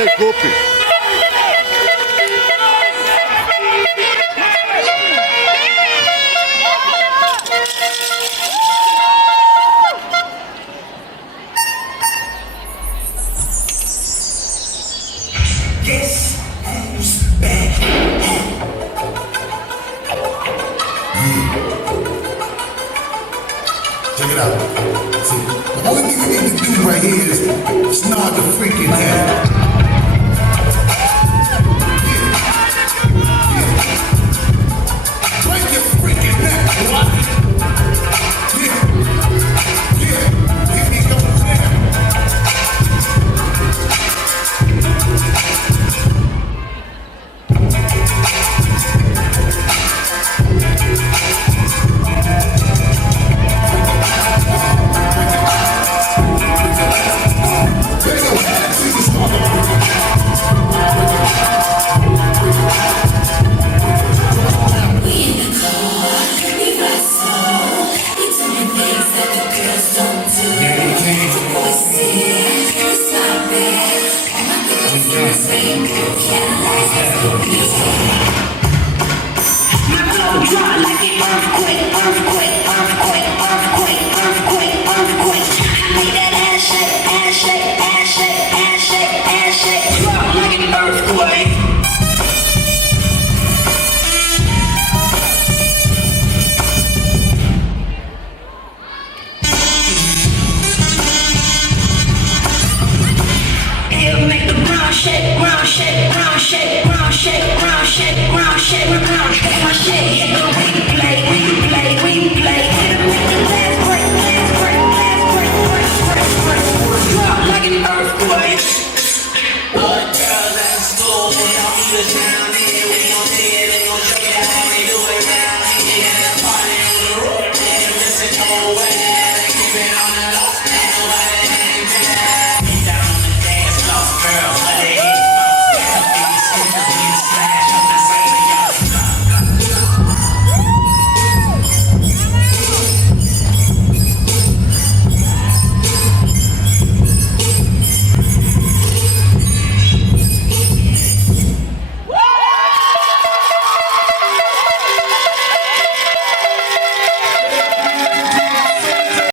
Ej, kupi. Guess who's back? Check it out. See, the only thing we need to do right here is snarl the freaking head. Break your freaking neck, boy. Yeah. Here we go now. Boy, girl, let's go. I'll be the down